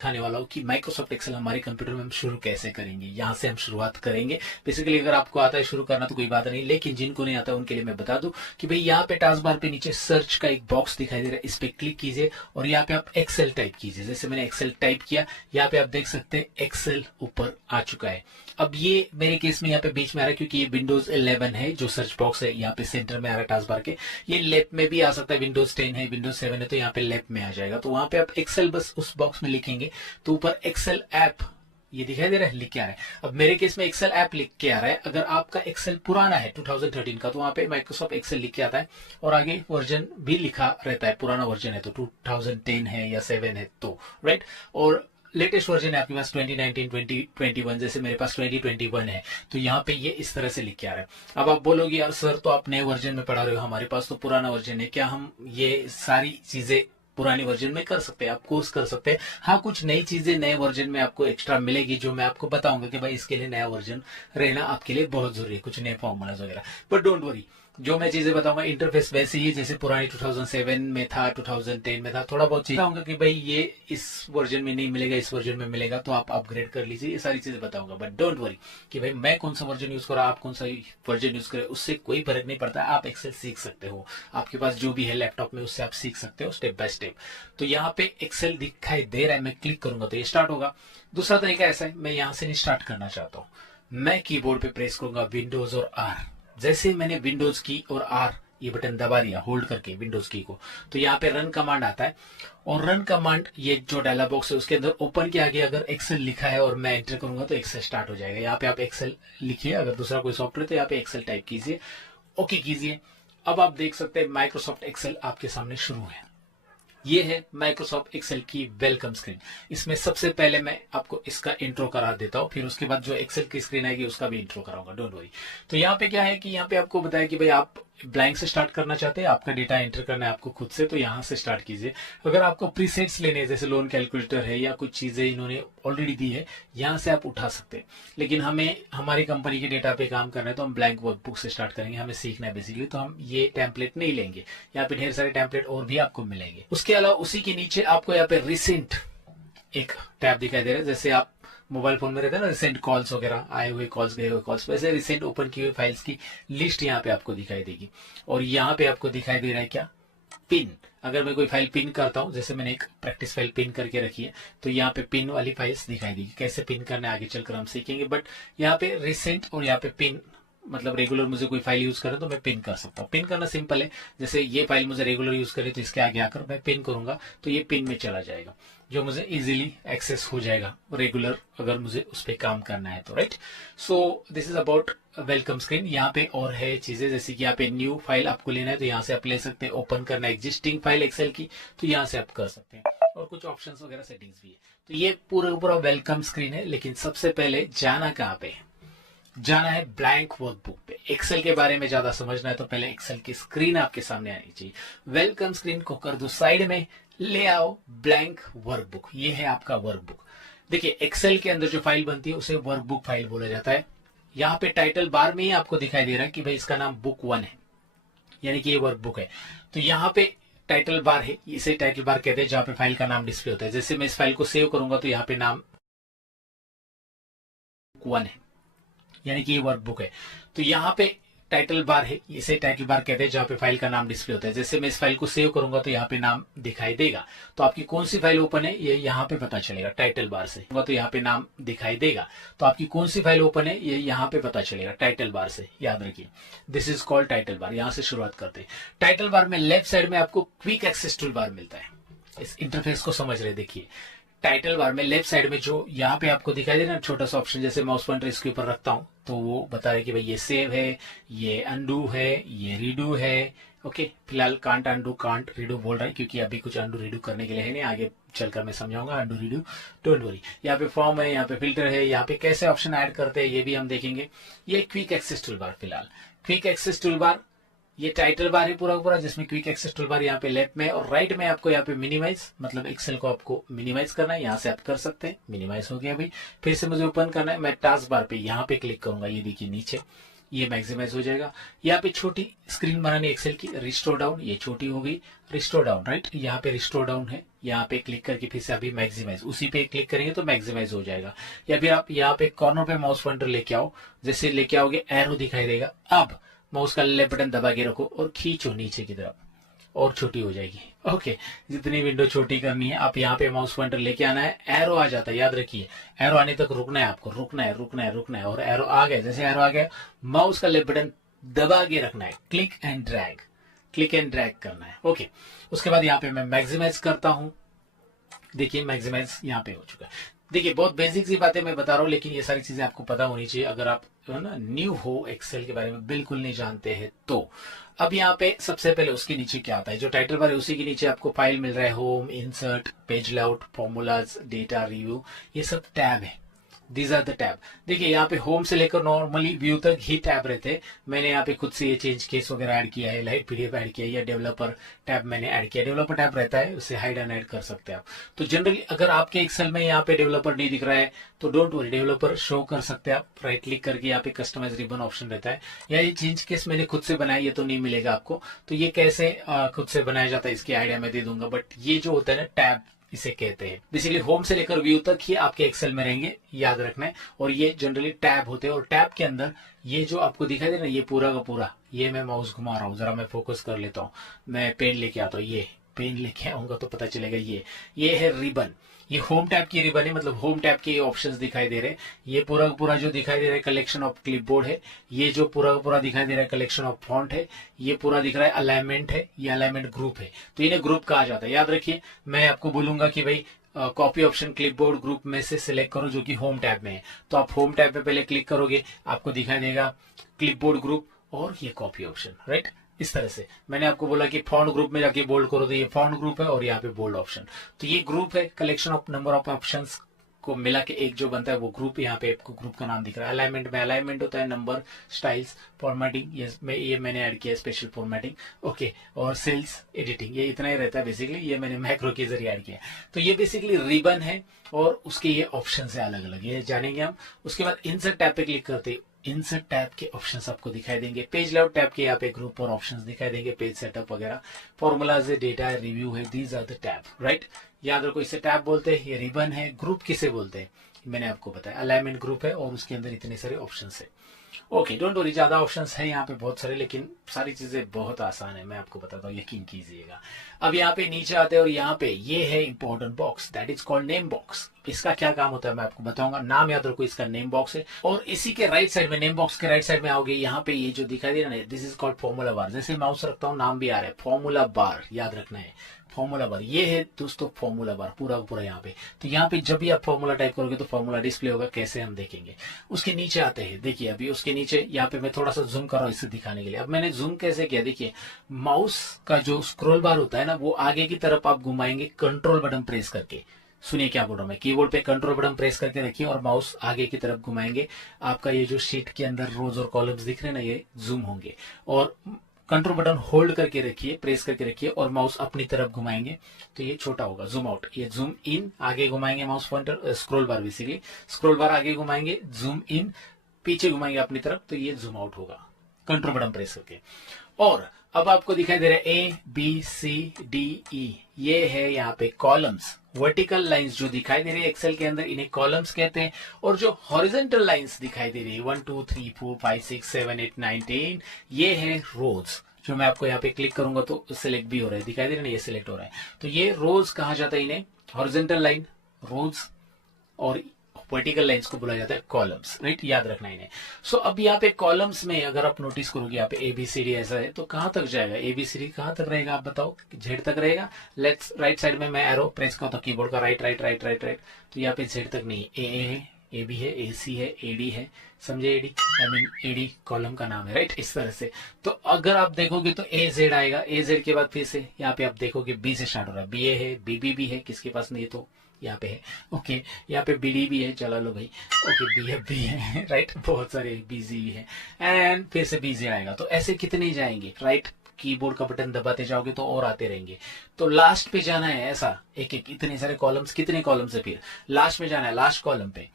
दिखाने वाला हूँ कि माइक्रोसॉफ्ट एक्सेल हमारे कंप्यूटर में हम शुरू कैसे करेंगे। यहाँ से हम शुरुआत करेंगे। बेसिकली अगर आपको आता है शुरू करना तो कोई बात नहीं, लेकिन जिनको नहीं आता उनके लिए मैं बता दूं कि भाई यहाँ पे टास्क बार पे नीचे सर्च का एक बॉक्स दिखाई दे रहा है, इस पे क्लिक कीजिए और यहाँ पे आप एक्सेल टाइप कीजिए। जैसे मैंने एक्सेल टाइप किया, यहाँ पे आप देख सकते हैं एक्सेल ऊपर आ चुका है। अब ये मेरे केस में यहाँ पे बीच में आ रहा है क्योंकि ये विंडोज 11 है, जो सर्च बॉक्स है यहाँ पे सेंटर में आ रहा है टास्क बार के। ये लेफ्ट में भी आ सकता है, विंडोज 10 है, विंडोज 7 है, तो यहाँ पे लेफ्ट में आ जाएगा। तो वहां पे आप एक्सेल बस उस बॉक्स में लिखेंगे तो ऊपर एक्सेल ऐप ये दिखाई दे रहा है, लिख के आ रहा है। अब मेरे केस में एक्सेल ऐप लिख के आ रहा है। अगर आपका एक्सेल पुराना है 2013 का तो वहां पे माइक्रोसॉफ्ट एक्सेल लिख के आता है और आगे वर्जन भी लिखा रहता है। पुराना वर्जन है तो 2010 है या 7 है तो राइट, और लेटेस्ट वर्जन है आपके पास 2019 2021, जैसे मेरे पास 2021 है तो यहाँ पे ये इस तरह से लिख के आ रहा है। अब आप बोलोगे यार सर तो आप नए वर्जन में पढ़ा रहे हो, हमारे पास तो पुराना वर्जन है, क्या हम ये सारी चीजें पुराने वर्जन में कर सकते हैं? आप कोर्स कर सकते हैं। हाँ, कुछ नई चीजें नए वर्जन में आपको एक्स्ट्रा मिलेगी जो मैं आपको बताऊंगा कि भाई इसके लिए नया वर्जन रहना आपके लिए बहुत जरूरी है, कुछ नए फॉर्मूलाज वगैरह। बट डोंट वरी, जो मैं चीजें बताऊंगा इंटरफेस वैसे ही जैसे पुरानी 2007 में था, 2010 में था। थोड़ा बहुत चीज बताऊंगा कि भाई ये इस वर्जन में नहीं मिलेगा, इस वर्जन में मिलेगा, तो आप अपग्रेड कर लीजिए, ये सारी चीजें बताऊंगा। बट डोंट वरी कि भाई मैं कौन सा वर्जन यूज कर रहा हूं, आप कौन सा वर्जन यूज करें, उससे कोई फर्क नहीं पड़ता। आप एक्सेल सीख सकते हो, आपके पास जो भी है लैपटॉप में उससे आप सीख सकते हो स्टेप बाय स्टेप। तो यहाँ पे एक्सेल दिखाई दे रहा है, मैं क्लिक करूंगा तो ये स्टार्ट होगा। दूसरा तरीका ऐसा है, मैं यहाँ से नहीं स्टार्ट करना चाहता हूँ, मैं कीबोर्ड पे प्रेस करूंगा विंडोज और आर। जैसे मैंने विंडोज की और आर ये बटन दबा दिया होल्ड करके विंडोज की को, तो यहाँ पे रन कमांड आता है और रन कमांड ये जो डायलॉग बॉक्स है उसके अंदर ओपन के आगे अगर एक्सेल लिखा है और मैं एंटर करूंगा तो एक्सेल स्टार्ट हो जाएगा। यहाँ पे आप एक्सेल लिखिए, अगर दूसरा कोई सॉफ्टवेयर तो यहाँ पे एक्सेल टाइप कीजिए, ओके कीजिए। अब आप देख सकते हैं माइक्रोसॉफ्ट एक्सेल आपके सामने शुरू है। ये है माइक्रोसॉफ्ट एक्सेल की वेलकम स्क्रीन। इसमें सबसे पहले मैं आपको इसका इंट्रो करा देता हूं, फिर उसके बाद जो एक्सेल की स्क्रीन आएगी उसका भी इंट्रो कराऊंगा, डोंट वरी। तो यहाँ पे क्या है कि यहाँ पे आपको बताया कि भाई आप ब्लैंक से स्टार्ट करना चाहते हैं, आपका डेटा एंटर करना है आपको खुद से, तो यहाँ से स्टार्ट कीजिए। अगर आपको प्रीसेट्स लेने हैं जैसे लोन कैलकुलेटर है या कुछ चीजें इन्होंने ऑलरेडी दी है, यहाँ से आप उठा सकते हैं। लेकिन हमें हमारी कंपनी के डेटा पे काम करना है तो हम ब्लैंक वर्कबुक से स्टार्ट करेंगे, हमें सीखना है बेसिकली, तो हम ये टेम्पलेट नहीं लेंगे। यहाँ पे ढेर सारे टेम्पलेट और भी आपको मिलेंगे। उसके अलावा उसी के नीचे आपको यहाँ पे रिसेंट एक टैब दिखाई दे रहा है। जैसे आप मोबाइल फोन में रहते हैं ना रिसेंट कॉल्स वगैरह, आए हुए कॉल्स गए हुए कॉल्स, वैसे रिसेंट ओपन की हुई फाइल्स की लिस्ट यहाँ पे आपको दिखाई देगी। और यहाँ पे आपको दिखाई दे रहा है क्या, पिन। अगर मैं कोई फाइल पिन करता हूं, जैसे मैंने एक प्रैक्टिस फाइल पिन करके रखी है, तो यहाँ पे पिन वाली फाइल्स दिखाई देगी। कैसे पिन करना है आगे चलकर हम सीखेंगे, बट यहाँ पे रिसेंट और यहाँ पे पिन, मतलब रेगुलर मुझे कोई फाइल यूज करे तो मैं पिन कर सकता हूँ। पिन करना सिंपल है, जैसे ये फाइल मुझे रेगुलर यूज करे तो इसके आगे आकर मैं पिन करूंगा तो ये पिन में चला जाएगा, जो मुझे इजीली एक्सेस हो जाएगा रेगुलर अगर मुझे उस पर काम करना है तो, right. So this is about welcome screen. यहाँ पे और है चीजें, जैसे कि यहाँ पे न्यू फाइल आपको लेना है तो यहाँ से आप ले सकते हैं। ओपन करना एग्जिस्टिंग फाइल एक्सेल की तो यहाँ से आप कर सकते हैं, और कुछ ऑप्शंस वगैरह सेटिंग्स भी है। तो ये पूरा पूरा वेलकम स्क्रीन है। लेकिन सबसे पहले जाना कहाँ पे, जाना है ब्लैंक वर्कबुक पे। एक्सेल के बारे में ज्यादा समझना है तो पहले एक्सेल की स्क्रीन आपके सामने आनी चाहिए। वेलकम स्क्रीन को कर दो साइड में, ले आओ ब्लैंक वर्कबुक। ये है आपका वर्कबुक। देखिए एक्सेल के अंदर जो फाइल बनती है उसे वर्कबुक फाइल बोला जाता है। यहाँ पे टाइटल बार में ही आपको दिखाई दे रहा है कि भाई इसका नाम बुक 1 है, यानी कि ये वर्कबुक है। तो यहाँ पे टाइटल बार है, इसे टाइटल बार कहते हैं जहां पे फाइल का नाम डिस्प्ले होता है। जैसे मैं इस फाइल को सेव करूंगा तो यहाँ पे नाम बुक 1 है, यानी कि ये वर्कबुक है। तो यहाँ पे टाइटल बार है, इसे टाइटल बार कहते हैं जहां पे फाइल का नाम डिस्प्ले होता है। जैसे मैं इस फाइल को सेव करूंगा तो यहाँ पे नाम दिखाई देगा। तो आपकी कौन सी फाइल ओपन है ये यहाँ पे पता चलेगा टाइटल बार से, तो यहाँ पे नाम दिखाई देगा। तो आपकी कौन सी फाइल ओपन है ये यहाँ पे पता चलेगा टाइटल बार से, याद रखिए। This is called title bar. यहाँ से शुरुआत करते हैं। टाइटल बार में लेफ्ट साइड में आपको क्विक एक्सेस टूल बार मिलता है। इस इंटरफेस को समझ रहे, देखिए टाइटल बार में लेफ्ट साइड में जो यहाँ पे आपको दिखाई दे रहा है छोटा सा ऑप्शन, जैसे माउस पॉइंटर इसके ऊपर रखता हूं तो वो बता रहा है कि भाई ये सेव है, ये अनडू है, ये रीडू है। ओके, फिलहाल कांट अनडू कांट रीडू बोल रहा है क्योंकि अभी कुछ अनडू रीडू करने के लिए है नहीं, आगे चलकर मैं समझाऊंगा अनडू रीडू, डोंट वरी। यहाँ पे फॉर्म है, यहाँ पे फिल्टर है, यहाँ पे कैसे ऑप्शन ऐड करते हैं ये भी हम देखेंगे। ये क्विक एक्सेस टूल बार, फिलहाल क्विक एक्सेस टूल बार। ये टाइटल बार है पूरा पूरा, जिसमें क्विक एक्सेस टूल बार यहाँ पे लेफ्ट में, और राइट में आपको यहाँ पे मिनिमाइज, मतलब एक्सेल को आपको मिनिमाइज करना है, यहाँ से आप कर सकते हैं। मिनिमाइज हो गया। अभी फिर से मुझे ओपन करना है, मैं टास्क बार पे यहाँ पे क्लिक करूंगा, ये देखिए नीचे ये मैक्सिमाइज हो जाएगा। यहाँ पे छोटी स्क्रीन बनानी एक्सेल की, रिस्टोर डाउन, ये छोटी हो गई, रिस्टोर डाउन, राइट। यहाँ पे रिस्टोर डाउन है, यहाँ पे क्लिक करके फिर से अभी मैक्सिमाइज, उसी पे क्लिक करेंगे तो मैक्सिमाइज हो जाएगा। या फिर आप यहाँ पे कॉर्नर पे माउस पॉइंटर लेके आओ, जैसे लेके आओगे एरो दिखाई देगा। अब माउस का लेफ्ट बटन दबा के रखो और खींचो नीचे की तरफ, और छोटी हो जाएगी। ओके, जितनी विंडो छोटी करनी है आप यहाँ पे माउस पॉइंटर लेके आना है, एरो आ जाता है, याद रखिए एरो आने तक रुकना है आपको, रुकना है रुकना है रुकना है। और एरो आ गया, जैसे एरो आ गया माउस का लेफ्ट बटन दबा के रखना है, click and drag, click and drag करना है। ओके, उसके बाद यहाँ पे मैं मैक्सिमाइज करता हूं, देखिए मैक्सिमाइज यहाँ पे हो चुका है। देखिए बहुत बेसिक सी बातें मैं बता रहा हूँ, लेकिन ये सारी चीजें आपको पता होनी चाहिए अगर आप है ना न्यू हो, एक्सेल के बारे में बिल्कुल नहीं जानते हैं तो। अब यहाँ पे सबसे पहले उसके नीचे क्या आता है, जो टाइटल बार है उसी के नीचे आपको फाइल मिल रहा है, home, insert, page layout, formulas, data, review, ये सब टैब है। These are the tab. देखिए यहाँ पे होम से लेकर नॉर्मली व्यू तक ही टैब रहते हैं। मैंने यहाँ पे खुद से ये चेंज केस वगैरह ऐड किया है, लाइट पीडीएफ ऐड किया है, या डेवलपर टैब मैंने ऐड किया। डेवलपर टैब रहता है, उससे हाइड एंड ऐड कर सकते हैं आप। तो जनरली अगर आपके एक्सेल में यहाँ पे डेवलपर नहीं दिख रहा है तो डोंट वरी, डेवलपर शो कर सकते हैं आप। राइट क्लिक करके यहाँ पे कस्टमाइज रिबन ऑप्शन रहता है, या ये चेंज केस मैंने खुद से बनाया, ये तो नहीं मिलेगा आपको। तो ये कैसे खुद से बनाया जाता है इसकी आइडिया मैं दे दूंगा, बट ये जो होता है ना टैब इसे कहते हैं। बेसिकली होम से लेकर व्यू तक ही आपके एक्सेल में रहेंगे, याद रखना है। और ये जनरली टैब होते हैं, और टैब के अंदर ये जो आपको दिखाई दे रहा है ये पूरा का पूरा, ये मैं माउस घुमा रहा हूँ, जरा मैं फोकस कर लेता हूँ, मैं पेन लेके आता हूँ, ये पेन लेके आऊंगा तो पता चलेगा। ये है रिबन, ये होम टैब की रिबन है, मतलब होम टैब के ऑप्शंस दिखाई दे रहे हैं। ये पूरा पूरा जो दिखाई दे रहा है कलेक्शन ऑफ क्लिपबोर्ड है, ये जो पूरा पूरा दिखाई दे रहा है कलेक्शन ऑफ फॉन्ट है, ये पूरा दिख रहा है अलाइनमेंट है, ये अलाइनमेंट ग्रुप है। तो इन्हें ग्रुप कहा जाता है, याद रखिए। मैं आपको बोलूंगा कि भाई कॉपी ऑप्शन क्लिपबोर्ड ग्रुप में से सिलेक्ट करो जो कि होम टैब में है। तो आप होम टैब पे पहले क्लिक करोगे, आपको दिखाई देगा क्लिपबोर्ड ग्रुप और ये कॉपी ऑप्शन, राइट। इस तरह से मैंने आपको बोला कि फॉन्ट ग्रुप में जाके बोल्ड करो, तो ये फॉन्ट ग्रुप है और यहाँ पे बोल्ड ऑप्शन। तो ये ग्रुप है, collection of number of options को मिला के एक जो बनता है वो ग्रुप। यहाँ पे आपको ग्रुप का नाम दिख रहा है। अलाइनमेंट में अलाइनमेंट होता है, नंबर, स्टाइल्स, फॉर्मेटिंग, ये मैंने ऐड किया स्पेशल फॉर्मेटिंग। ओके, और सेल्स, एडिटिंग, ये इतना ही रहता है बेसिकली, ये मैंने मैक्रो के जरिए ऐड किया। तो ये बेसिकली रिबन है और उसके ये ऑप्शन है अलग अलग, ये जानेंगे हम। उसके बाद इंसर्ट टैब पे क्लिक करते हैं, इंसर्ट टैब के ऑप्शंस आपको दिखाई देंगे। पेज लेआउट टैब के यहाँ पे ग्रुप और ऑप्शंस दिखाई देंगे, पेज सेटअप वगैरह, फॉर्मूलाज है, डेटा है, रिव्यू है, these are the tab, right. याद रखो इसे टैब बोलते हैं, ये रिबन है। ग्रुप किसे बोलते हैं मैंने आपको बताया, अलाइनमेंट ग्रुप है और उसके अंदर इतने सारे ऑप्शंस है। ओके, डोंट वरी, ज्यादा ऑप्शंस है यहाँ पे बहुत सारे, लेकिन सारी चीजें बहुत आसान है, मैं आपको बताता हूँ, यकीन कीजिएगा। अब यहाँ पे नीचे आते हैं और यहाँ पे ये है important box, that is called name box. इसका क्या काम होता है मैं आपको बताऊंगा, नाम याद रखो, इसका नेम बॉक्स है। और इसी के राइट साइड में, नेम बॉक्स के राइट साइड में आओगे, यहाँ पे ये जो दिखाई दे रहा है, this is called formula bar. जैसे माउस रखता हूँ नाम भी आ रहा है, फॉर्मूला बार, याद रखना है फॉर्मूला बार। ये है दोस्तों फॉर्मूला बार पूरा पूरा यहाँ पे। तो यहाँ पे जब भी आप फॉर्मूला टाइप करोगे तो फॉर्मूला डिस्प्ले होगा, कैसे हम देखेंगे। उसके नीचे आते हैं, देखिए अभी उसके नीचे यहाँ पे मैं थोड़ा सा जूम कर रहा हूँ इसे दिखाने के लिए। अब मैंने जूम कैसे किया, देखिए माउस का जो स्क्रॉल बार होता है ना, वो आगे की तरफ आप घुमाएंगे कंट्रोल बटन प्रेस करके। सुनिए क्या बोल रहा हूं मैं, कीबोर्ड पे कंट्रोल बटन प्रेस करके रखिए और माउस आगे की तरफ घुमाएंगे। आपका ये जो शीट के अंदर रोज और कॉलम्स दिख रहे हैं ना, ये जूम होंगे। और कंट्रोल बटन होल्ड करके रखिए, प्रेस करके रखिए और माउस अपनी तरफ घुमाएंगे तो ये छोटा होगा, जूम आउट। ये जूम इन, आगे घुमाएंगे माउस पॉइंटर, स्क्रॉल बार बेसिकली, स्क्रॉल बार आगे घुमाएंगे, जूम इन, पीछे घुमाएंगे अपनी तरफ तो ये जूम आउट होगा कंट्रोल बटन प्रेस करके। और अब आपको दिखाई दे रहा है A B C D E, ये है यहाँ पे कॉलम्स, वर्टिकल लाइंस जो दिखाई दे रही है एक्सेल के अंदर, इन्हें कॉलम्स कहते हैं। और जो हॉरिजॉन्टल लाइंस दिखाई दे रही है 1 2 3 4 5 6 7 8 9 10, ये है रोज। जो मैं आपको यहाँ पे क्लिक करूंगा तो सिलेक्ट भी हो रहा है, दिखाई दे रहा है ना, ये सिलेक्ट हो रहा है। तो ये रोज कहा जाता है इन्हें, हॉरिजॉन्टल लाइन रोज, और वर्टिकल लाइंस को बोला जाता है कॉलम्स, राइट, याद रखना इन्हें। सो अब यहाँ पे कॉलम्स में अगर आप नोटिस करोगे यहाँ पे एबीसीडी ऐसा है, तो कहां तक जाएगा एबीसीडी, कहां तक रहेगा आप बताओ, जेड तक रहेगा। लेट्स राइट साइड में मैं एरो प्रेस करता हूँ कीबोर्ड का, right right right right right, तो यहाँ पे जेड तक नहीं, ए है, ए बी है, ए सी है, एडी है, समझे, AD I mean AD column का नाम है, राइट, इस तरह से। तो अगर आप देखोगे तो ए जेड आएगा, ए जेड के बाद फिर से यहाँ पे आप देखोगे बी से स्टार्ट हो रहा है, बी ए है, बीबी भी है, किसके पास नहीं है तो यहाँ पे है, ओके, यहाँ पे बीडी भी है, चला लो भाई, ओके, बी एफ भी है, राइट, बहुत सारे बीजी भी है, एंड फिर से बी जेड आएगा। तो ऐसे कितने जाएंगे, राइट, कीबोर्ड का बटन दबाते जाओगे तो और आते रहेंगे। तो लास्ट पे जाना है ऐसा, एक एक इतने सारे कॉलम्स, कितने कॉलम्स है, फिर लास्ट में जाना है, लास्ट कॉलम पे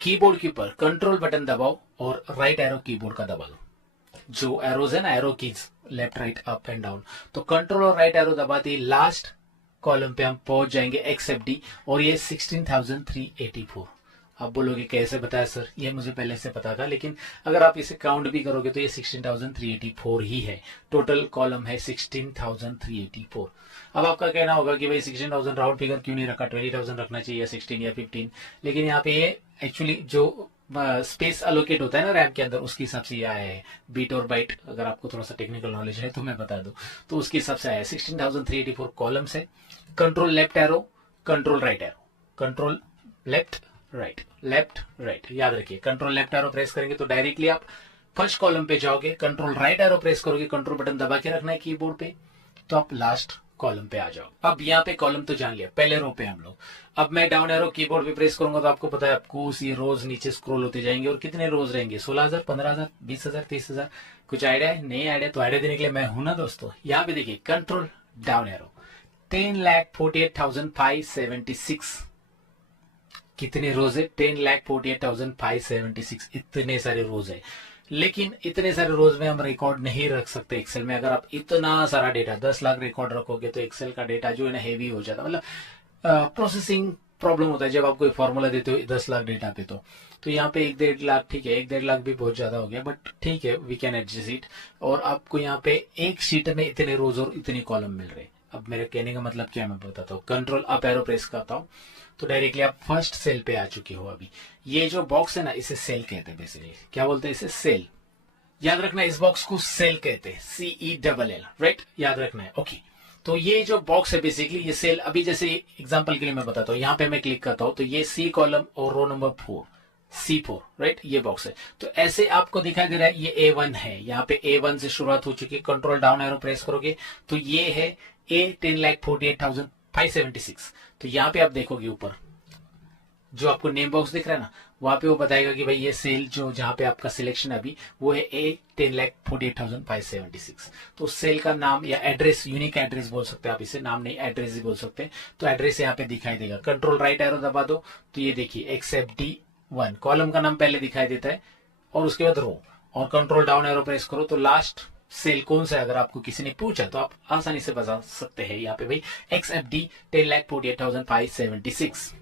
कीबोर्ड के ऊपर कंट्रोल बटन दबाओ और राइट एरो कीबोर्ड का दबा दो, जो एरोज है ना, arrow keys left right up and down, तो कंट्रोल और राइट एरो दबाते ही लास्ट कॉलम पे हम पहुंच जाएंगे XFD, और ये 16,384। आप बोलोगे कैसे बताया सर, ये मुझे पहले से पता था, लेकिन अगर आप इसे काउंट भी करोगे तो ये 16,384 ही है। टोटल कॉलम है 16,384। अब आपका कहना होगा कि भाई 16,000 राउंड फिगर क्यों नहीं रखा, 20,000 रखना चाहिए, या 16 या 15, लेकिन यहाँ पे ये एक्चुअली जो स्पेस अलोकेट होता है ना रैम के अंदर, उसके हिसाब से ये आया है। बीट और बाइट अगर आपको थोड़ा सा टेक्निकल नॉलेज है तो मैं बता दूं, तो उसके हिसाब से आया है। 16,384 कॉलम्स है। Control left arrow, control right arrow, control left right, याद रखिए। कंट्रोल लेफ्ट एरो प्रेस करेंगे तो डायरेक्टली आप फर्स्ट कॉलम पे जाओगे। कंट्रोल राइट एरो प्रेस करोगे, कंट्रोल बटन दबा के रखना है कीबोर्ड पे, तो आप लास्ट कॉलम पे आ जाओ। अब यहाँ पे कॉलम तो जान लिया, पहले रो पे हम लोग। अब मैं डाउन एरो कीबोर्ड पे प्रेस करूंगा तो आपको पता है आपको ये रोज नीचे स्क्रॉल होते जाएंगे, और कितने रोज रहेंगे, 16,000, 15,000, 20,000, 30,000। कुछ आइडिया है? नहीं आइडिया तो आइडिया देने के लिए मैं हूं ना दोस्तों। यहाँ पे देखिए कंट्रोल डाउन एरो, 10,48,576। कितने रोज है? 10,48,576। इतने सारे रोज है, लेकिन इतने सारे रोज में हम रिकॉर्ड नहीं रख सकते एक्सेल में। अगर आप इतना सारा डेटा 10 लाख रिकॉर्ड रखोगे तो एक्सेल का डेटा जो है ना हेवी हो जाता है, मतलब प्रोसेसिंग प्रॉब्लम होता है जब आप कोई फॉर्मूला देते हो 10 लाख डेटा पे। तो यहाँ पे 1-1.5 लाख ठीक है, 1-1.5 लाख भी बहुत ज्यादा हो गया, बट ठीक है, वी कैन एडजस्ट इट। और आपको यहाँ पे एक शीट में इतने रोज और इतनी कॉलम मिल रहे। अब मेरे कहने का मतलब क्या है मैं बताता हूँ। कंट्रोल अप एरो प्रेस करता हूँ तो डायरेक्टली आप फर्स्ट सेल पे आ चुके हो। अभी ये जो बॉक्स है ना, इसे सेल कहते हैं बेसिकली। क्या बोलते हैं इसे? सेल। याद रखना इस बॉक्स को सेल कहते हैं, CELL, राइट, याद रखना है। ओके, तो ये जो बॉक्स है बेसिकली ये सेल। अभी जैसे एग्जांपल के लिए मैं बताता हूँ, यहाँ पे मैं क्लिक करता हूँ तो ये C कॉलम और रो नंबर 4, C4, राइट, ये बॉक्स है। तो ऐसे आपको दिखाई दे रहा है ये A1 है, यहाँ पे A1 से शुरुआत हो चुकी है। कंट्रोल डाउन एरो प्रेस करोगे तो ये है A 10,48,576। तो यहाँ पे आप देखोगे ऊपर जो आपको नेम बॉक्स दिख रहा है ना, वहां पे वो बताएगा कि भाई ये सेल जो जहां पे आपका सिलेक्शन अभी वो है A 10,48,576। तो उस सेल का नाम या एड्रेस, यूनिक एड्रेस बोल सकते हैं आप इसे, नाम नहीं एड्रेस ही बोल सकते हैं। तो एड्रेस यहाँ पे दिखाई देगा। कंट्रोल राइट एरो दबा दो तो ये देखिए XFD1 कॉलम का नाम पहले दिखाई देता है, और उसके बाद रो। और कंट्रोल डाउन एरो प्रेस करो तो लास्ट सेल कौन सा है अगर आपको किसी ने पूछा तो आप आसानी से बता सकते हैं यहाँ पे भाई XFD 10,48,576।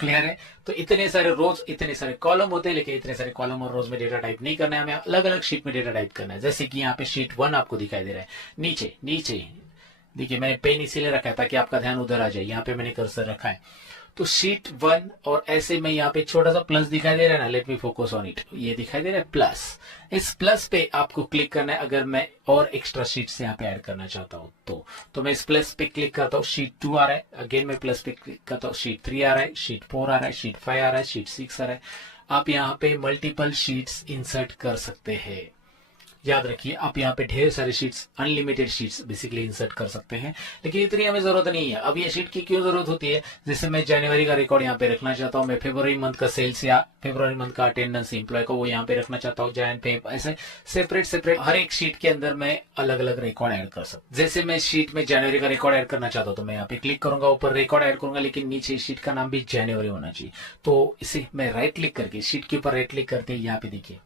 क्लियर है? तो इतने सारे रोज, इतने सारे कॉलम होते हैं, लेकिन इतने सारे कॉलम और रोज में डेटा टाइप नहीं करना है हमें, अलग अलग शीट में डेटा टाइप करना है। जैसे कि यहाँ पे शीट 1 आपको दिखाई दे रहा है, नीचे देखिए मैंने पेन इसीलिए रखा है ताकि आपका ध्यान उधर आ जाए। यहाँ पे मैंने कर्सर रखा है तो शीट 1, और ऐसे में यहाँ पे छोटा सा प्लस दिखाई दे रहा है ना, let me focus on it, ये दिखाई दे रहा है प्लस। इस प्लस पे आपको क्लिक करना है अगर मैं और एक्स्ट्रा शीट्स यहाँ पे ऐड करना चाहता हूँ तो मैं इस प्लस पे क्लिक करता हूँ। शीट 2 आ रहा है, अगेन मैं प्लस पे क्लिक करता हूँ, शीट 3 आ रहा है, शीट 4 आ रहा है, शीट 5 आ रहा है, शीट 6 आ रहा है। आप यहाँ पे मल्टीपल शीट्स इंसर्ट कर सकते हैं। याद रखिए आप यहाँ पे ढेर सारे sheets, unlimited sheets basically insert कर सकते हैं, लेकिन इतनी हमें जरूरत नहीं है। अब ये शीट की क्यों जरूरत होती है? जैसे मैं जनवरी का रिकॉर्ड यहाँ पे रखना चाहता हूँ, मैं फरवरी मंथ का सेल्स या फरवरी मंथ का अटेंडेंस एम्प्लॉय को वो यहाँ पे रखना चाहता हूँ, जैन फेब, ऐसे सेपरेट हर एक शीट के अंदर मैं अलग अलग रिकॉर्ड ऐड कर सकता हूँ। जैसे मैं शीट में जनवरी का रिकॉर्ड ऐड करना चाहता हूँ तो मैं यहाँ पे क्लिक करूंगा, ऊपर रिकॉर्ड ऐड करूंगा, लेकिन नीचे शीट का नाम भी जनवरी होना चाहिए। तो इसे मैं राइट क्लिक करके शीट के ऊपर राइट क्लिक करते यहाँ पे देखिए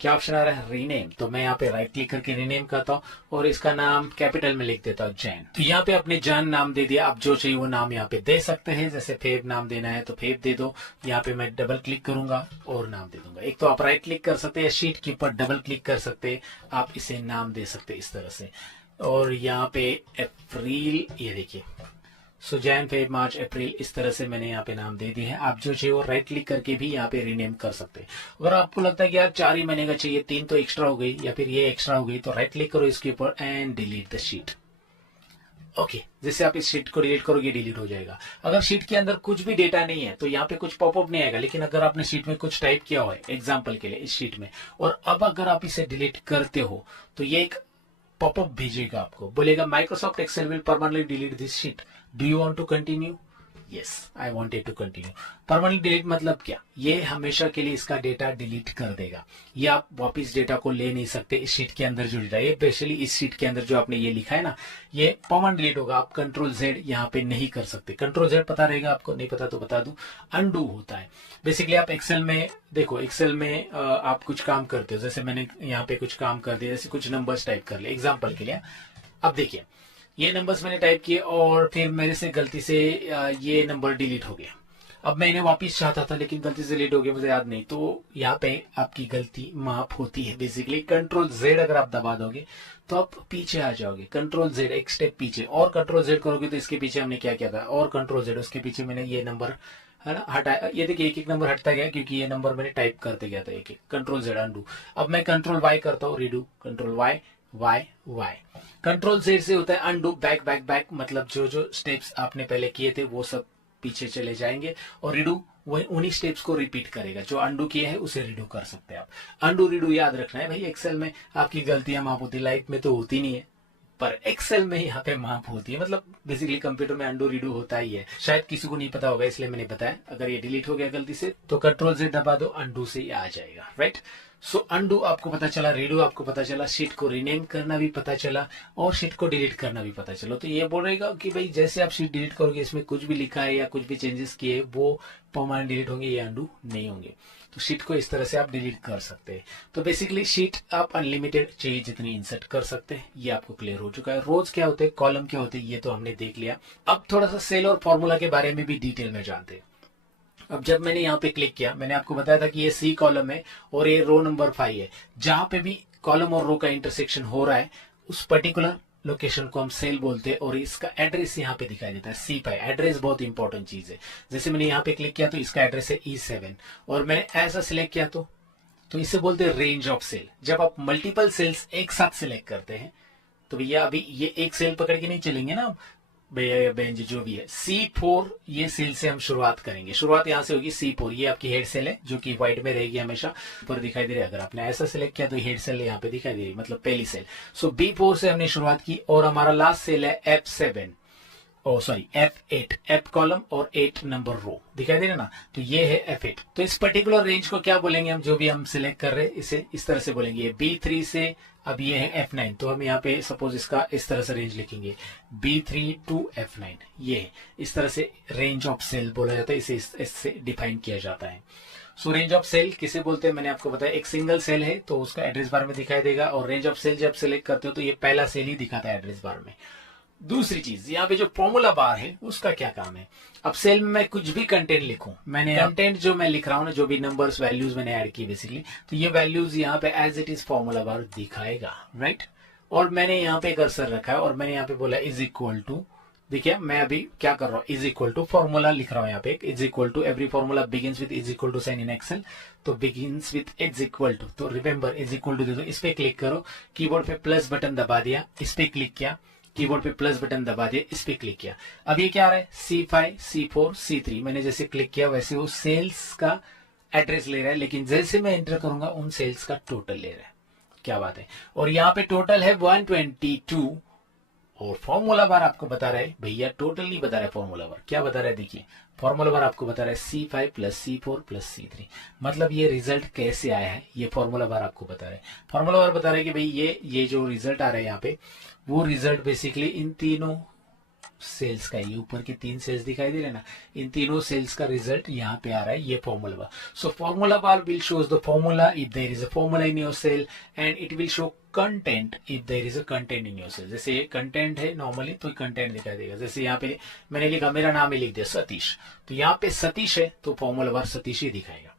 क्या ऑप्शन आ रहा है, रीनेम। तो मैं यहाँ पे राइट क्लिक करके रीनेम करता हूँ और इसका नाम कैपिटल में लिख देता हूँ जैन। तो यहाँ पे अपने जैन नाम दे दिया। आप जो चाहिए वो नाम यहाँ पे दे सकते हैं, जैसे फेब नाम देना है तो फेब दे दो। यहाँ पे मैं डबल क्लिक करूंगा और नाम दे दूंगा। एक तो आप राइट क्लिक कर सकते हैं, शीट के ऊपर डबल क्लिक कर सकते हैं, आप इसे नाम दे सकते हैं इस तरह से। और यहाँ पे अप्रैल, ये देखिए, सो जैन फेब मार्च अप्रैल, इस तरह से मैंने यहाँ पे नाम दे दिए हैं। आप जो चाहिए वो राइट क्लिक करके भी यहाँ पे रीनेम कर सकते हैं। अगर आपको लगता है कि यार 4 ही महीने का चाहिए, 3 तो एक्स्ट्रा हो गई या फिर ये एक्स्ट्रा हो गई, तो राइट क्लिक करो इसके ऊपर and delete the sheet. Okay, जैसे आप इस शीट को डिलीट करोगे डिलीट हो जाएगा। अगर शीट के अंदर कुछ भी डेटा नहीं है तो यहाँ पे कुछ पॉपअप नहीं आएगा, लेकिन अगर आपने शीट में कुछ टाइप किया हुआ है एग्जाम्पल के लिए इस शीट में, और अब अगर आप इसे डिलीट करते हो तो ये एक पॉपअप भेजेगा आपको, बोलेगा Microsoft Excel will permanently delete this sheet, do you want to continue. Yes I wanted to continue. Permanent delete मतलब क्या, ये हमेशा के लिए इसका डेटा डिलीट कर देगा। ये आप वापस डेटा को ले नहीं सकते इस शीट के अंदर जो डेटा, ये स्पेशली इस शीट के अंदर जो आपने ये लिखा है ना, ये परमानेंट डिलीट होगा। आप कंट्रोल जेड यहाँ पे नहीं कर सकते। कंट्रोल जेड पता रहेगा आपको, नहीं पता तो बता दूं, अनडू होता है। बेसिकली आप एक्सेल में देखो, एक्सेल में आप कुछ काम करते हो, जैसे मैंने यहाँ पे कुछ काम कर दिया, जैसे कुछ नंबर्स टाइप कर ले एग्जाम्पल के लिए। अब देखिए ये नंबर्स मैंने टाइप किए और फिर मेरे से गलती से ये नंबर डिलीट हो गया। अब मैं इन्हें वापस चाहता था लेकिन गलती से डिलीट हो गया, मुझे याद नहीं, तो यहाँ पे आपकी गलती माफ होती है। बेसिकली कंट्रोल जेड अगर आप दबा दोगे तो आप पीछे आ जाओगे। कंट्रोल जेड एक स्टेप पीछे, और कंट्रोल जेड करोगे तो इसके पीछे हमने क्या किया था, और कंट्रोल जेड उसके पीछे मैंने ये नंबर है ना हटाया। ये देखिए एक एक नंबर हटता गया क्योंकि ये नंबर मैंने टाइप करते गया था एक एक। Control Z undo. अब मैं कंट्रोल वाई करता हूँ, redo, control Y Y Y. Control Z से होता है अनडू, बैक बैक बैक, मतलब जो जो स्टेप्स आपने पहले किए थे वो सब पीछे चले जाएंगे, और रीडू वही उन्हीं स्टेप्स को रिपीट करेगा। जो अनडू किए हैं उसे रीडू कर सकते हैं आप। अनडू रीडू याद रखना है भाई। एक्सेल में आपकी गलतियां माफ होती, लाइफ में तो होती नहीं है, पर एक्सेल में यहाँ पे माफ होती है। मतलब बेसिकली कंप्यूटर में अनडू रीडू होता ही है। शायद किसी को नहीं पता होगा इसलिए मैंने बताया। अगर ये डिलीट हो गया गलती से तो कंट्रोल जेड दबा दो, अनडू से ही आ जाएगा, राइट। सो अनडू आपको पता चला, रीडू आपको पता चला, शीट को रीनेम करना भी पता चला और शीट को डिलीट करना भी पता चला। तो ये बोलेगा कि भाई जैसे आप शीट डिलीट करोगे इसमें कुछ भी लिखा है या कुछ भी चेंजेस किए वो परमानेंट डिलीट होंगे, ये अनडू नहीं होंगे। तो शीट को इस तरह से आप डिलीट कर सकते हैं। तो बेसिकली शीट आप अनलिमिटेड चाहिए जितनी इंसर्ट कर सकते हैं। ये आपको क्लियर हो चुका है। रोज क्या होते हैं, कॉलम क्या होते हैं, ये तो हमने देख लिया। अब थोड़ा सा सेल और फॉर्मूला के बारे में भी डिटेल में जानते हैं। अब जब मैंने यहाँ पे क्लिक किया, मैंने आपको बताया था कि ये सी कॉलम है और ये रो नंबर 5 है। जहां पे भी कॉलम और रो का इंटरसेक्शन हो रहा है उस पर्टिकुलर लोकेशन को हम सेल बोलते हैं, और इसका एड्रेस यहाँ पे दिखाई देता है C5। एड्रेस बहुत इंपॉर्टेंट चीज है। जैसे मैंने यहाँ पे क्लिक किया तो इसका एड्रेस है E7 और मैंने ऐसा सिलेक्ट किया तो इसे बोलते हैं रेंज ऑफ सेल। जब आप मल्टीपल सेल्स एक साथ सिलेक्ट करते हैं तो भैया अभी ये एक सेल पकड़ के नहीं चलेंगे ना भैया बहन जी, जो भी है। C4 ये सेल से हम शुरुआत करेंगे। शुरुआत यहाँ से होगी C4। ये आपकी हेड सेल है जो कि व्हाइट में रहेगी, हमेशा ऊपर दिखाई दे रही है। अगर आपने ऐसा सिलेक्ट किया तो हेड सेल यहाँ पे दिखाई दे रही है, मतलब पहली सेल। सो B4 से हमने शुरुआत की और हमारा लास्ट सेल है F7, F8, F कॉलम और 8 नंबर रो दिखाई दे रहा ना। तो ये है F8। तो इस पर्टिकुलर रेंज को क्या बोलेंगे हम, जो भी हम सिलेक्ट कर रहे हैं इसे इस तरह से बोलेंगे। ये B3 से अब ये है F9, तो हम यहाँ पे सपोज इसका इस तरह से रेंज लिखेंगे B3 to F9। ये इस तरह से रेंज ऑफ सेल बोला जाता है, इसे इससे डिफाइन किया जाता है। सो रेंज ऑफ सेल किसे बोलते हैं मैंने आपको बताया। एक सिंगल सेल है तो उसका एड्रेस बार में दिखाई देगा, और रेंज ऑफ सेल जब सिलेक्ट करते हो तो ये पहला सेल ही दिखाता है एड्रेस बार में। दूसरी चीज यहाँ पे जो फॉर्मूला बार है उसका क्या काम है। अब सेल में मैं कुछ भी कंटेंट लिखूं, मैंने कंटेंट जो मैं लिख रहा हूं ना, जो भी नंबर्स वैल्यूज मैंने ऐड की बेसिकली, तो ये वैल्यूज यहाँ पे as it is formula bar दिखाएगा, राइट। और मैंने यहाँ पे कर्सर रखा है और मैंने यहाँ पे बोला इज इक्वल टू। देखिए मैं अभी क्या कर रहा हूँ, इज इक्वल टू फॉर्मूला लिख रहा हूँ यहाँ पे। Is equal to, every formula begins with is equal to sign in Excel, तो begins with is equal to. तो रिमेंबर इज इक्वल टू दे दो, इस पे क्लिक करो, कीबोर्ड पे प्लस बटन दबा दिया, इस पे क्लिक किया, कीबोर्ड पे प्लस बटन दबा दिया, इस पे क्लिक किया। अब ये क्या आ रहा है, C5, C4, C3। मैंने जैसे क्लिक किया वैसे वो सेल्स का एड्रेस ले रहा है, लेकिन जैसे मैं एंटर करूंगा उन सेल्स का टोटल ले रहा है। क्या बात है। और यहाँ पे टोटल है 122 और फॉर्मूला बार आपको बता रहा है, भैया टोटल नहीं बता रहा है फॉर्मूला बार, क्या बता रहा है देखिए, फॉर्मूला बार आपको बता रहा है C5 plus C4 plus C3। मतलब ये रिजल्ट कैसे आया है ये फॉर्मूला बार आपको बता रहा है। फॉर्मूला बार बता रहा है कि भाई ये जो रिजल्ट आ रहा है यहाँ पे, वो रिजल्ट बेसिकली इन तीनों सेल्स का, ये ऊपर के 3 सेल्स दिखाई दे रहे हैं ना, इन तीनों सेल्स का रिजल्ट यहाँ पे आ रहा है, ये formula bar. So formula bar will shows the formula if there is a formula in your cell, and it will show content if there is a content in your cell. जैसे ये content है normally तो content दिखाई देगा। जैसे यहाँ पे मैंने लिखा, मेरा नाम ही लिख दिया सतीश, तो यहाँ पे सतीश है तो फॉर्मूला बार सतीश ही दिखाएगा,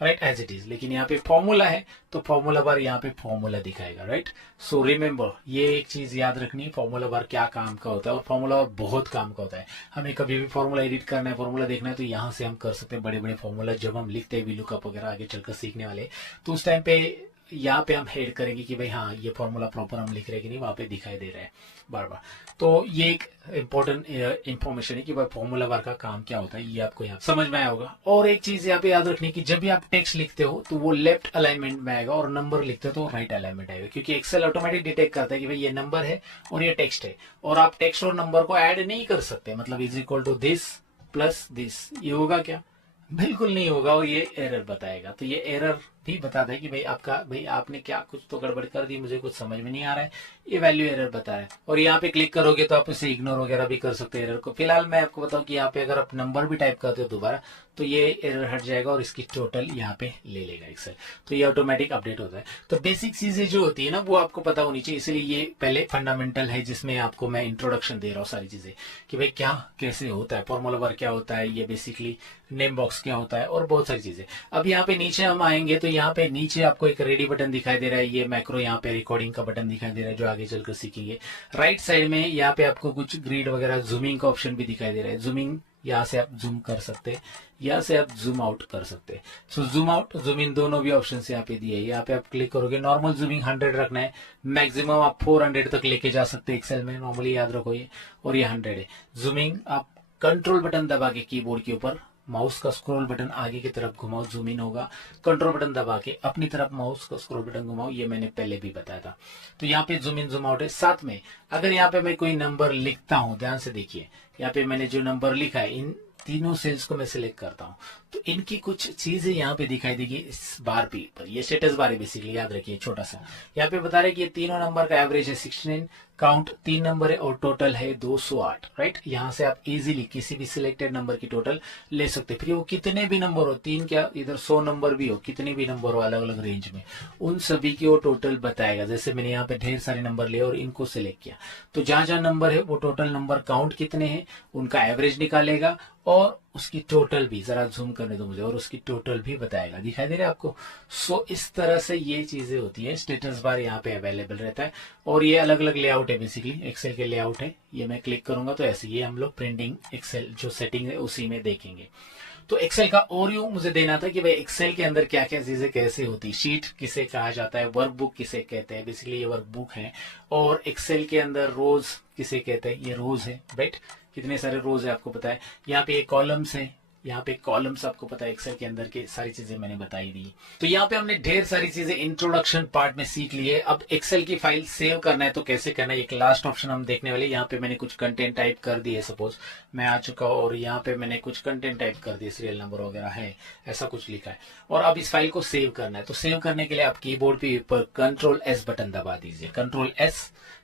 राइट, एज इट इज। लेकिन यहाँ पे फॉर्मूला है तो फॉर्मूला बार यहाँ पे फॉर्मूला दिखाएगा, राइट। सो रिमेंबर, ये एक चीज याद रखनी है, फॉर्मूला बार क्या काम का होता है, और फॉर्मूला बार बहुत काम का होता है। हमें कभी भी फॉर्मूला एडिट करना है, फॉर्मूला देखना है, तो यहाँ से हम कर सकते हैं बड़े बड़े फॉर्मूला। जब हम लिखते हैं VLOOKUP वगैरह आगे चलकर सीखने वाले, तो उस टाइम पे यहाँ पे हम हेड करेंगे कि भाई हाँ ये फॉर्मूला प्रॉपर हम लिख रहे हैं कि नहीं, वहां पे दिखाई दे रहा है बार बार। तो ये एक इंपॉर्टेंट इंफॉर्मेशन है कि भाई फॉर्मूला बार का काम क्या होता है, ये आपको यहाँ समझ में आया होगा। और एक चीज यहाँ पे याद रखनी कि जब भी आप टेक्स्ट लिखते हो तो वो लेफ्ट अलाइनमेंट में आएगा, और नंबर लिखते हो तो राइट अलाइनमेंट आएगा, क्योंकि एक्सेल ऑटोमेटिक डिटेक्ट करता है कि भाई ये नंबर है और ये टेक्स्ट है, और आप टेक्स्ट और नंबर को ऐड नहीं कर सकते। मतलब is equal to this plus this, ये होगा क्या? बिल्कुल नहीं होगा और ये एरर बताएगा। तो ये एरर भी बता दे कि भाई आपने क्या कुछ तो गड़बड़ कर दी, मुझे कुछ समझ में नहीं आ रहा है, ये वैल्यू एरर बता रहा है। और यहाँ पे क्लिक करोगे तो आप इसे इग्नोर वगैरह भी कर सकते हैं एरर को। फिलहाल मैं आपको बताऊं कि यहाँ पे अगर आप नंबर भी टाइप करते हो दोबारा तो ये एरर हट जाएगा और इसकी टोटल यहाँ पे ले लेगा एक्सेल। तो ये ऑटोमेटिक अपडेट होता है। तो बेसिक चीजें जो होती है ना वो आपको पता होनी चाहिए, इसलिए ये पहले फंडामेंटल है जिसमें आपको मैं इंट्रोडक्शन दे रहा हूँ सारी चीजें कि भाई क्या कैसे होता है, फॉर्मूला वर्क क्या होता है, ये बेसिकली नेम बॉक्स क्या होता है और बहुत सारी चीजें। अब यहाँ पे नीचे हम आएंगे तो यहाँ पे नीचे आपको एक रेडी बटन दिखाई दे रहा है, ये मैक्रो यहाँ पे रिकॉर्डिंग का बटन दिखाई दे रहा है जो आगे चलकर सीखेंगे। राइट साइड में यहाँ पे आपको कुछ ग्रिड वगैरह जूमिंग का ऑप्शन भी दिखाई दे रहा है। जूमिंग यहाँ से आप जूम कर सकते हैं, यहाँ से आप जूम आउट कर सकते हैं। सो जूम आउट जूम इन दोनों भी ऑप्शन यहाँ पे दिए है। यहाँ पे आप क्लिक करोगे, नॉर्मल जूमिंग 100 रखना है, मैक्सिमम आप 400 तक लेके जा सकते हैं एक्सेल में, नॉर्मली याद रखो ये, और ये 100 है। जूमिंग आप कंट्रोल बटन दबा के कीबोर्ड के ऊपर माउस का स्क्रॉल बटन आगे की तरफ घुमाओ, जूम इन होगा। कंट्रोल बटन दबा के अपनी तरफ माउस का स्क्रॉल बटन घुमाओ, ये मैंने पहले भी बताया था। तो यहाँ पे जूम इन जूम आउट है। साथ में अगर यहाँ पे मैं कोई नंबर लिखता हूं, ध्यान से देखिए, यहाँ पे मैंने जो नंबर लिखा है इन तीनों सेल्स को मैं सिलेक्ट करता हूं तो इनकी कुछ चीजें यहाँ पे दिखाई देगी इस बार पे पर। ये स्टेटस बार है बेसिकली, याद रखिए छोटा सा। यहाँ पे बता रहे कि ये तीनों नंबर का एवरेज है 69, काउंट 3 नंबर है और टोटल है 208, राइट। यहाँ से आप इजीली किसी भी सिलेक्टेड नंबर की टोटल ले सकते, फिर वो कितने भी नंबर हो, 3 क्या इधर 100 नंबर भी हो, कितने भी नंबर हो अलग अलग रेंज में, उन सभी की वो टोटल बताएगा। जैसे मैंने यहाँ पे ढेर सारे नंबर लिए और इनको सिलेक्ट किया तो जहां जहां नंबर है वो टोटल नंबर काउंट कितने हैं उनका एवरेज निकालेगा और उसकी टोटल भी, जरा जूम करने दो मुझे, और उसकी टोटल भी बताएगा। दिखाई दे रहा है आपको? सो इस तरह से ये चीजें होती है। स्टेटस बार यहाँ पे अवेलेबल रहता है और ये अलग अलग लेआउट है, बेसिकली एक्सेल के लेआउट है। ये मैं क्लिक करूंगा तो ऐसे ये हम लोग प्रिंटिंग एक्सेल जो सेटिंग है उसी में देखेंगे। तो एक्सेल का ओवरव्यू मुझे देना था कि भाई एक्सेल के अंदर क्या क्या चीजें कैसे होती, शीट किसे कहा जाता है, वर्कबुक किसे कहते हैं, बेसिकली ये वर्कबुक है। और एक्सेल के अंदर रोज किसे कहते हैं, ये रोज है, राइट। कितने सारे रोज है आपको पता है। यहाँ पे कॉलम्स है, यहाँ पे कॉलम्स आपको पता है एक्सेल के अंदर के सारी चीजें मैंने बताई दी। तो यहाँ पे हमने ढेर सारी चीजें इंट्रोडक्शन पार्ट में सीख ली है। अब एक्सेल की फाइल सेव करना है तो कैसे करना है, एक लास्ट ऑप्शन हम देखने वाले। यहाँ पे मैंने कुछ कंटेंट टाइप कर दी है, सपोज मैं आ चुका हूँ और यहाँ पे मैंने कुछ कंटेंट टाइप कर दिया, सीरियल नंबर वगैरह है, ऐसा कुछ लिखा है। और अब इस फाइल को सेव करना है तो सेव करने के लिए आप कीबोर्ड पे ऊपर Ctrl+S बटन दबा दीजिए।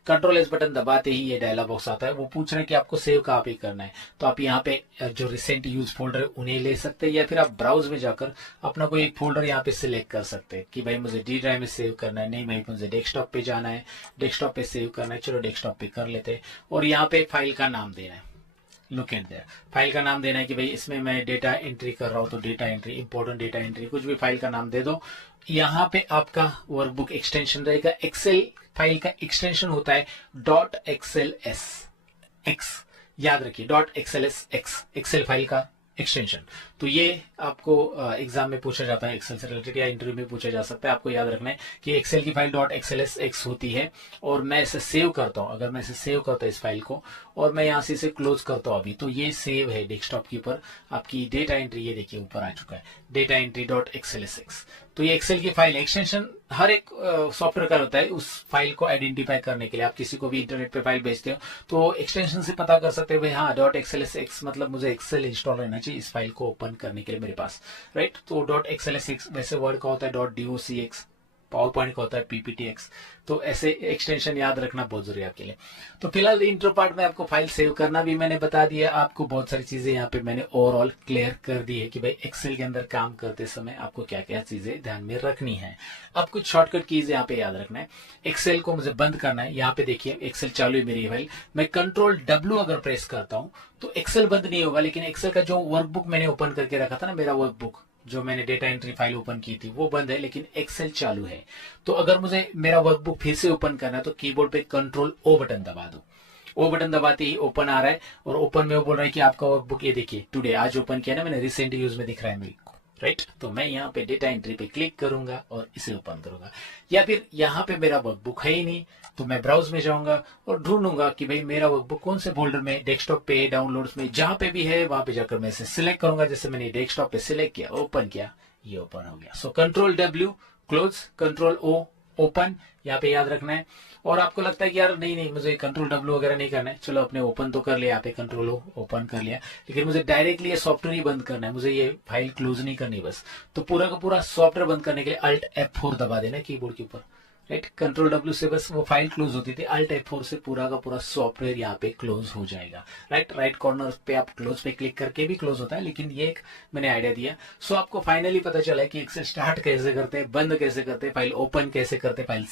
Ctrl+S बटन दबाते ही ये डायलॉग बॉक्स आता है। वो पूछ रहे हैं कि आपको सेव कहाँ पे करना है, तो आप यहाँ पे जो रिसेंट यूज फोल्डर है उन्हें ले सकते हैं या फिर आप ब्राउज में जाकर अपना कोई एक फोल्डर यहाँ पे सिलेक्ट कर सकते हैं कि भाई मुझे डी ड्राइव में सेव करना है, नहीं भाई मुझे डेस्कटॉप पे जाना है, डेस्कटॉप पे सेव करना है, चलो डेस्कटॉप पे कर लेते हैं। और यहाँ पे फाइल का नाम देना है, लुक एट देयर, फाइल का नाम देना है कि भाई इसमें मैं डेटा एंट्री कर रहा हूँ तो data entry, important data entry, कुछ भी फाइल का नाम दे दो। यहाँ पे आपका वर्कबुक एक्सटेंशन रहेगा। एक्सेल फाइल का एक्सटेंशन होता है .xls, याद रखिए .xlsx, एक्सेल फाइल का एक्सटेंशन। तो ये आपको एग्जाम में पूछा जाता है, एक्सेल से रिलेटेड या इंटरव्यू में पूछा जा सकता है। आपको याद रखना है कि एक्सेल की फाइल .xlsx होती है और मैं इसे सेव करता हूं। अगर मैं इसे सेव करता हूं इस फाइल को और मैं यहां से इसे क्लोज करता हूं अभी, तो ये सेव है डेस्कटॉप के ऊपर। आपकी डेटा एंट्री ये देखिए ऊपर आ चुका है, डेटा एंट्री .xlsx। तो ये एक्सेल की फाइल एक्सटेंशन हर एक सॉफ्टवेयर का होता है उस फाइल को आइडेंटिफाई करने के लिए। आप किसी को भी इंटरनेट पे फाइल भेजते हो तो एक्सटेंशन से पता कर सकते हो भाई हाँ .xlsx मतलब मुझे एक्सेल इंस्टॉल रहना चाहिए इस फाइल को ओपन करने के लिए मेरे पास, राइट। तो .xlsx वैसे वर्ड का होता है .docx, पावर पॉइंट का होता है PPTX। तो ऐसे एक्सटेंशन याद रखना बहुत जरूरी है आपके लिए। तो फिलहाल इंट्रो पार्ट में आपको फाइल सेव करना भी मैंने बता दिया, आपको बहुत सारी चीजें यहाँ पे मैंने ओवरऑल क्लियर कर दी है कि भाई एक्सेल के अंदर काम करते समय आपको क्या क्या चीजें ध्यान में रखनी है। अब कुछ शॉर्टकट कीज यहाँ पे याद रखना है। एक्सेल को मुझे बंद करना है, यहाँ पे देखिए एक्सेल चालू है मेरी फाइल, मैं Ctrl+W अगर प्रेस करता हूँ तो एक्सेल बंद नहीं होगा, लेकिन एक्सेल का जो वर्कबुक मैंने ओपन करके रखा था ना, मेरा वर्कबुक जो मैंने डेटा एंट्री फाइल ओपन की थी वो बंद है, लेकिन एक्सेल चालू है। तो अगर मुझे मेरा वर्कबुक फिर से ओपन करना है तो कीबोर्ड पे Ctrl+O बटन दबा दो। ओ बटन दबाते ही ओपन आ रहा है और ओपन में वो बोल रहा है कि आपका वर्कबुक ये देखिए टुडे, आज ओपन किया ना मैंने, रिसेंट यूज में दिख रहा है मेरे को, राइट। तो मैं यहाँ पे डेटा एंट्री पे क्लिक करूंगा और इसे ओपन करूंगा। या फिर यहाँ पे मेरा वर्कबुक है ही नहीं तो मैं ब्राउज में जाऊंगा और ढूंढूंगा कि भाई मेरा वर्कबुक कौन से फोल्डर में, डेस्कटॉप पे, डाउनलोड्स में, जहां पे भी है वहां पे जाकर मैं इसे सिलेक्ट करूंगा। जैसे मैंने डेस्कटॉप पे सिलेक्ट किया, ओपन किया, ये ओपन हो गया। सो Ctrl+W क्लोज, Ctrl+O ओपन यहाँ पे याद रखना है। और आपको लगता है कि यार नहीं नहीं मुझे कंट्रोल W वगैरह नहीं करना है, चलो अपने ओपन तो कर लिया, यहाँ पे कंट्रोल ओपन कर लिया, लेकिन मुझे डायरेक्टली ये सॉफ्टवेयर ही बंद करना है, मुझे ये फाइल क्लोज नहीं करनी बस। तो पूरा का पूरा सॉफ्टवेयर बंद करने के लिए Alt F4 दबा देना कीबोर्ड के ऊपर, राइट। कंट्रोल W से बस वो फाइल क्लोज होती थी, Alt F4 से पूरा का पूरा सॉफ्टवेयर यहाँ पे क्लोज हो जाएगा, राइट। राइट कॉर्नर पे आप क्लोज पे क्लिक करके भी क्लोज होता है, लेकिन ये एक मैंने आइडिया दिया। सो आपको फाइनली पता चला है कि एक्सेल स्टार्ट कैसे करते हैं, बंद कैसे करते हैं, फाइल ओपन कैसे करते हैं, फाइल